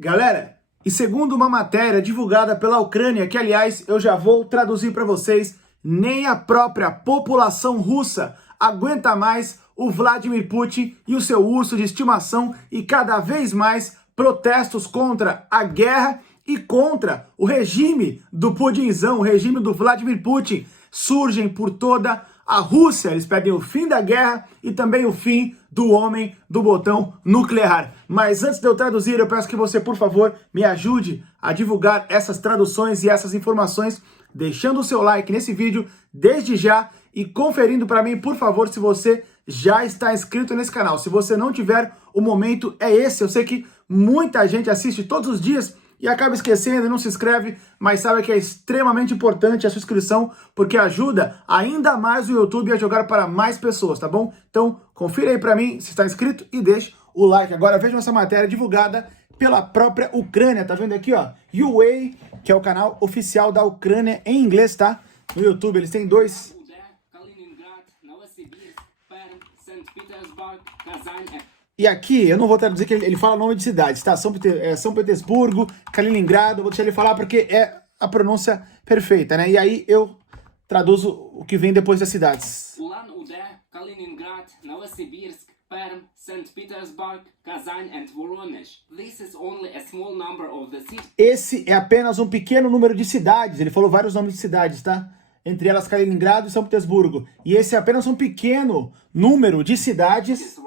Galera, e segundo uma matéria divulgada pela Ucrânia, que aliás eu já vou traduzir para vocês, nem a própria população russa aguenta mais o Vladimir Putin e o seu urso de estimação e cada vez mais protestos contra a guerra e contra o regime do Putinzão, o regime do Vladimir Putin, surgem por toda a Rússia. Eles pedem o fim da guerra e também o fim do homem do botão nuclear. Mas antes de eu traduzir, eu peço que você, por favor, me ajude a divulgar essas traduções e essas informações, deixando o seu like nesse vídeo desde já e conferindo para mim, por favor, se você já está inscrito nesse canal. Se você não tiver, o momento é esse. Eu sei que muita gente assiste todos os dias e acaba esquecendo e não se inscreve, mas sabe que é extremamente importante a sua inscrição, porque ajuda ainda mais o YouTube a jogar para mais pessoas, tá bom? Então, confira aí para mim se está inscrito e deixe o like. Agora vejam essa matéria divulgada pela própria Ucrânia, tá vendo aqui, ó? UA, que é o canal oficial da Ucrânia em inglês, tá? No YouTube, eles têm dois... E aqui, eu não vou traduzir que ele fala o nome de cidades, tá? São Petersburgo, Kaliningrado, vou deixar ele falar porque é a pronúncia perfeita, né? E aí eu traduzo o que vem depois das cidades. Ulan-Ude, Kaliningrad, Novosibirsk, Perm, St. Petersburg, Kazan and Voronezh. This is only a small number of the cities. Esse é apenas um pequeno número de cidades, ele falou vários nomes de cidades, tá? Entre elas Kaliningrado e São Petersburgo. E esse é apenas um pequeno número de cidades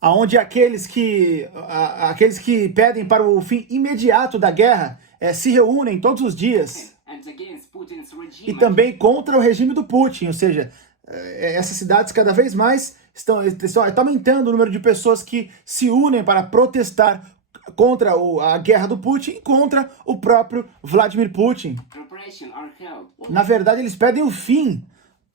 aonde aqueles que pedem para o fim imediato da guerra se reúnem todos os dias. E também contra o regime do Putin, ou seja, essas cidades cada vez mais estão aumentando o número de pessoas que se unem para protestar contra a guerra do Putin e contra o próprio Vladimir Putin. Na verdade, eles pedem o fim,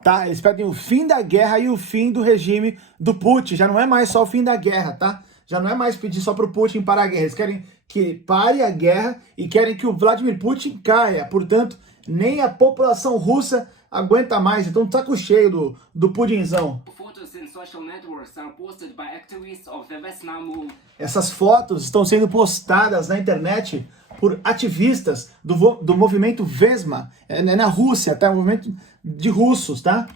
tá? Eles pedem o fim da guerra e o fim do regime do Putin. Já não é mais só o fim da guerra, tá? Já não é mais pedir só para o Putin parar a guerra. Eles querem que pare a guerra e querem que o Vladimir Putin caia. Portanto, nem a população russa aguenta mais. Então, saco cheio do Putinzão. Essas fotos estão sendo postadas na internet por ativistas do movimento Vesma, na Rússia, tá? Movimento de russos, tá?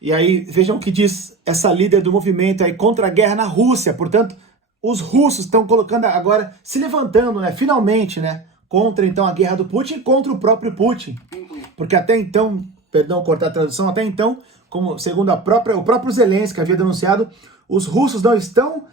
E aí, vejam o que diz essa líder do movimento aí contra a guerra na Rússia. Portanto, os russos estão colocando agora, se levantando, né, finalmente, né, contra então a guerra do Putin e contra o próprio Putin. Porque até então, perdão, cortar a tradução, até então, como segundo o próprio Zelensky havia denunciado, os russos não estão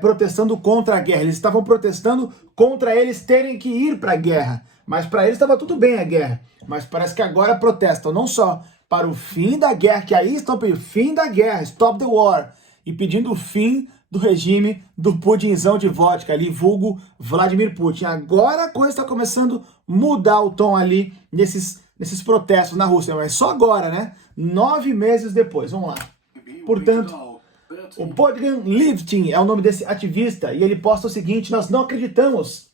protestando contra a guerra, eles estavam protestando contra eles terem que ir para a guerra. Mas para eles estava tudo bem a guerra. Mas parece que agora protestam não só para o fim da guerra, que aí estão pedindo fim da guerra, stop the war, e pedindo o fim do regime do Putinzão de vodka ali, vulgo Vladimir Putin. Agora a coisa está começando a mudar o tom ali nesses protestos na Rússia, mas só agora, né? 9 meses depois, vamos lá. Portanto, o Podgan Lifting é o nome desse ativista, e ele posta o seguinte: nós não acreditamos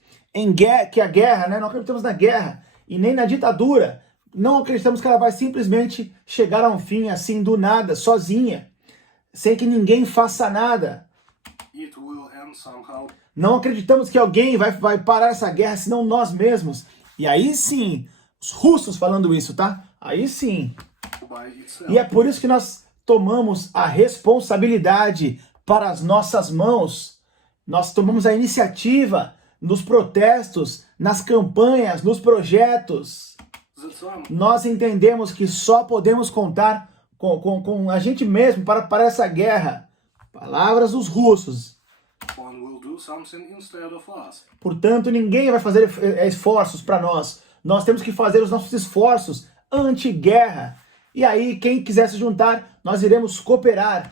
que a guerra, né? Não acreditamos na guerra e nem na ditadura. Não acreditamos que ela vai simplesmente chegar a um fim assim do nada, sozinha, sem que ninguém faça nada. Não acreditamos que alguém vai parar essa guerra, senão nós mesmos. E aí sim, os russos falando isso, tá? Aí sim. E é por isso que nós tomamos a responsabilidade para as nossas mãos. Nós tomamos a iniciativa nos protestos, nas campanhas, nos projetos. Nós entendemos que só podemos contar com a gente mesmo para essa guerra. Palavras dos russos. Portanto, ninguém vai fazer esforços para nós. Nós temos que fazer os nossos esforços anti-guerra. E aí, quem quiser se juntar, nós iremos cooperar.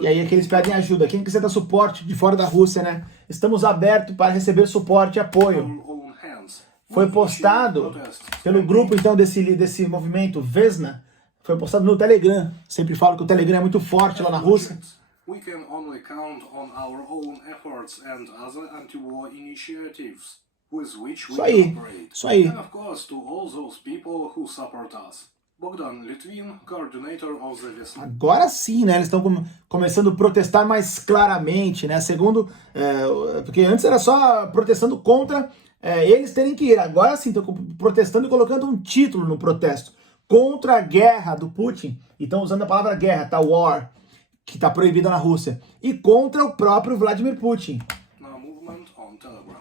E aí é que eles pedem ajuda. Quem quiser dar suporte de fora da Rússia, né? Estamos abertos para receber suporte e apoio. Foi postado pelo grupo, então, desse movimento Vesna. Foi postado no Telegram. Sempre falo que o Telegram é muito forte lá na Rússia. Isso aí, isso aí. Bogdan Litvin, coordinator of the Vesna. Agora sim, né? Eles estão começando a protestar mais claramente, né? Segundo, porque antes era só protestando contra eles terem que ir. Agora sim, estão protestando e colocando um título no protesto. Contra a guerra do Putin. E estão usando a palavra guerra, tá? War, que está proibida na Rússia. E contra o próprio Vladimir Putin. Now movement on Telegram.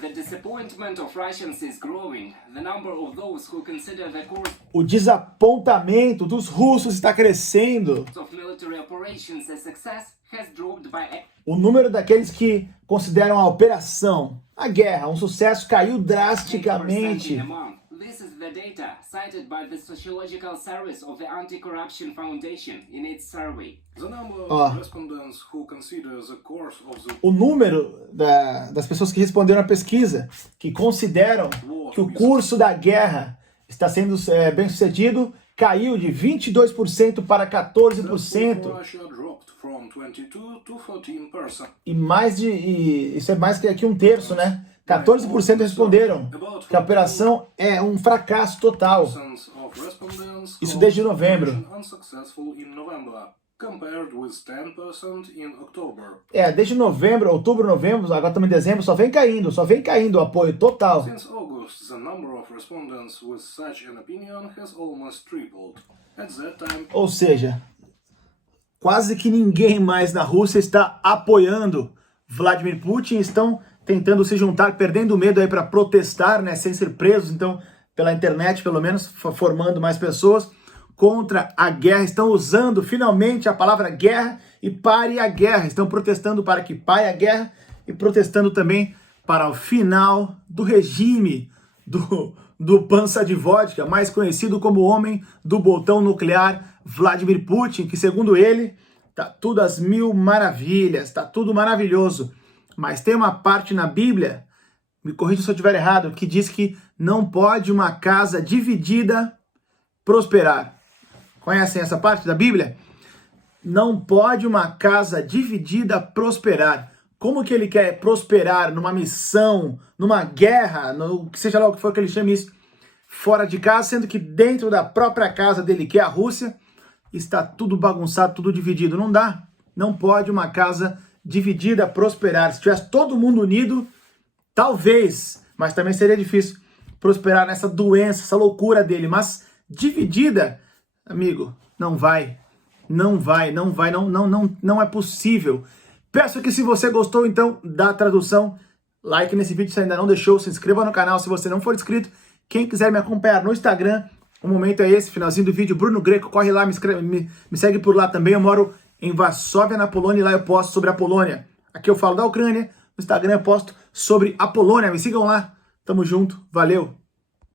The disappointment of Russians is growing. The number of those who consider the course O desapontamento dos russos está crescendo. of military operations a success has dropped by O número daqueles que consideram a operação, a guerra, um sucesso caiu 8% drasticamente. in a month. This is the data cited by the Sociological Service of the Anti-Corruption Foundation in its survey. The number Oh. of respondents who consider the course of the O número das pessoas que responderam à pesquisa, que consideram que o curso da guerra está sendo bem sucedido, caiu de 22% para 14%. Russia dropped from 22 to 14%. Isso é mais que um terço, né? 14% responderam que a operação é um fracasso total. Of respondents Isso called desde novembro. operation unsuccessful in November, compared with 10% in October. Desde novembro, outubro, novembro, agora estamos em dezembro, só vem caindo o apoio total. Since August, the number of respondents with such an opinion has almost tripled. At that time, Ou seja, quase que ninguém mais na Rússia está apoiando Vladimir Putin, estão tentando se juntar, perdendo medo aí para protestar, né, sem ser presos, então, pela internet, pelo menos, formando mais pessoas contra a guerra, estão usando finalmente a palavra guerra e pare a guerra, estão protestando para que pare a guerra e protestando também para o final do regime do Pança de Vodka, mais conhecido como o homem do botão nuclear, Vladimir Putin, que segundo ele, tá tudo às mil maravilhas, tá tudo maravilhoso. Mas tem uma parte na Bíblia, me corrija se eu estiver errado, que diz que não pode uma casa dividida prosperar. Conhecem essa parte da Bíblia? Não pode uma casa dividida prosperar. Como que ele quer prosperar numa missão, numa guerra, seja lá o que for que ele chame isso, fora de casa, sendo que dentro da própria casa dele, que é a Rússia, está tudo bagunçado, tudo dividido. Não dá. Não pode uma casa dividida prosperar. Se tivesse todo mundo unido, talvez, mas também seria difícil prosperar nessa doença, essa loucura dele. Mas dividida, amigo, não vai. Não é possível. Peço que se você gostou, então, da tradução, like nesse vídeo se ainda não deixou, se inscreva no canal se você não for inscrito. Quem quiser me acompanhar no Instagram, o momento é esse, finalzinho do vídeo, Bruno Greco, corre lá, me segue por lá também. Eu moro em Varsóvia, na Polônia, e lá eu posto sobre a Polônia. Aqui eu falo da Ucrânia, no Instagram eu posto sobre a Polônia. Me sigam lá, tamo junto, valeu!